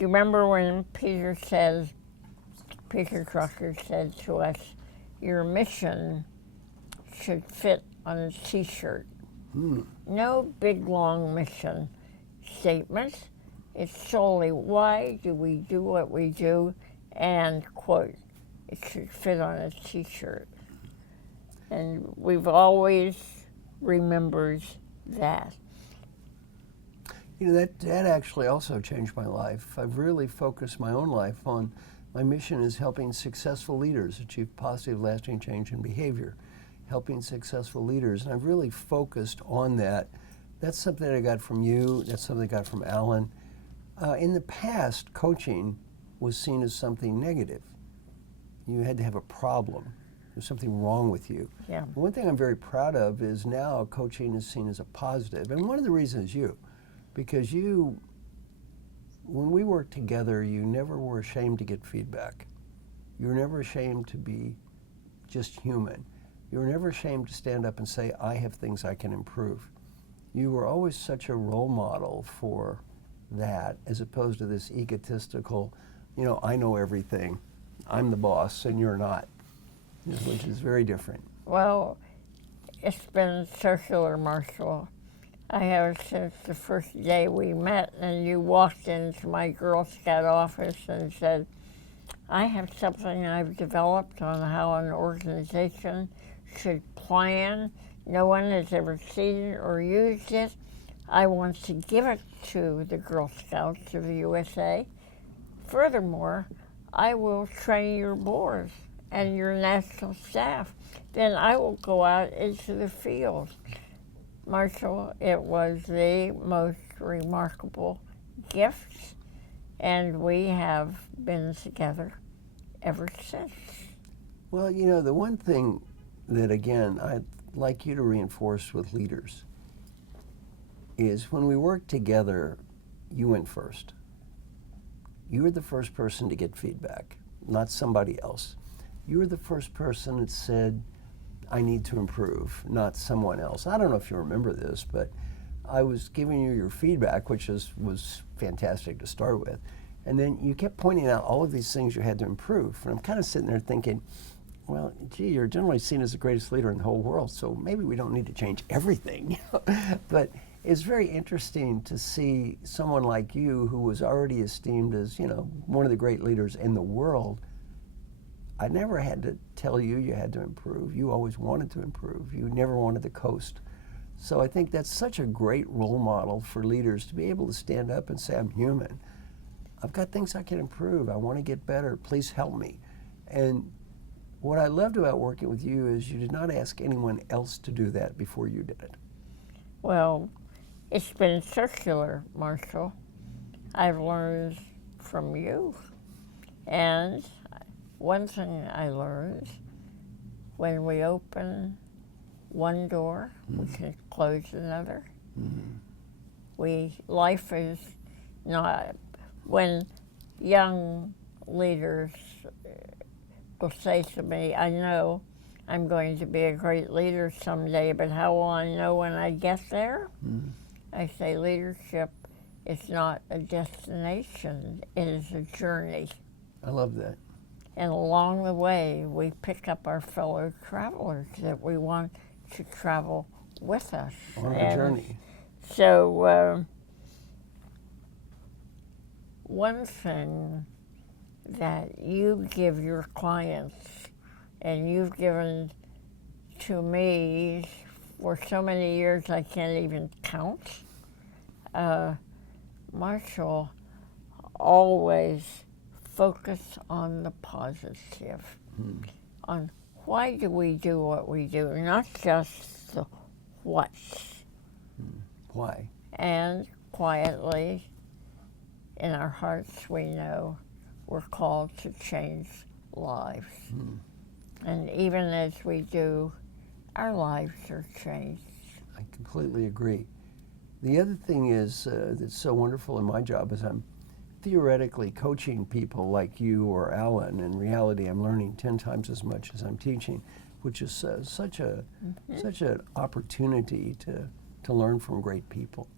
you remember when Peter Drucker said to us, your mission should fit on a t-shirt. No big long mission statements. It's solely why do we do what we do, and quote, it should fit on a t-shirt. And we've always remembered that. You know, that actually also changed my life. I've really focused my own life on, my mission is helping successful leaders achieve positive, lasting change in behavior. Helping successful leaders, and I've really focused on that. That's something that I got from you, that's something I got from Alan. In the past, coaching was seen as something negative. You had to have a problem. There's something wrong with you. Yeah. One thing I'm very proud of is now coaching is seen as a positive, and one of the reasons is you. Because you, when we worked together, you never were ashamed to get feedback. You were never ashamed to be just human. You were never ashamed to stand up and say, I have things I can improve. You were always such a role model for that, as opposed to this egotistical, you know, I know everything, I'm the boss and you're not, which is very different. Well, it's been circular, Marshall. I have since the first day we met, and you walked into my Girl Scout office and said, I have something I've developed on how an organization should plan. No one has ever seen it or used it. I want to give it to the Girl Scouts of the USA. Furthermore, I will train your board and your national staff. Then I will go out into the field. Marshall, it was the most remarkable gift, and we have been together ever since. Well, you know, the one thing that, again, I'd like you to reinforce with leaders is when we work together, you went first. You were the first person to get feedback, not somebody else. You were the first person that said, I need to improve, not someone else. I don't know if you remember this, but I was giving you your feedback, which was fantastic to start with. And then you kept pointing out all of these things you had to improve. And I'm kind of sitting there thinking, well, gee, you're generally seen as the greatest leader in the whole world, so maybe we don't need to change everything. But it's very interesting to see someone like you, who was already esteemed as, you know, one of the great leaders in the world. I never had to tell you you had to improve. You always wanted to improve. You never wanted to coast. So I think that's such a great role model for leaders, to be able to stand up and say, I'm human. I've got things I can improve. I want to get better. Please help me. And what I loved about working with you is you did not ask anyone else to do that before you did it. Well, it's been circular, Marshall. I've learned from you. And one thing I learned, when we open one door, we can close another. Life is not, when young leaders will say to me, I know I'm going to be a great leader someday, but how will I know when I get there? I say leadership is not a destination, it is a journey. I love that. And along the way, we pick up our fellow travelers that we want to travel with us. On our journey. So one thing that you give your clients, and you've given to me for so many years I can't even count, Marshall, always focus on the positive, on why do we do what we do, not just the what's. Why? And quietly, in our hearts, we know we're called to change lives. And even as we do, our lives are changed. I completely agree. The other thing is that's so wonderful in my job is I'm theoretically coaching people like you or Alan. In reality, I'm learning 10 times as much as I'm teaching, which is such an opportunity to learn from great people.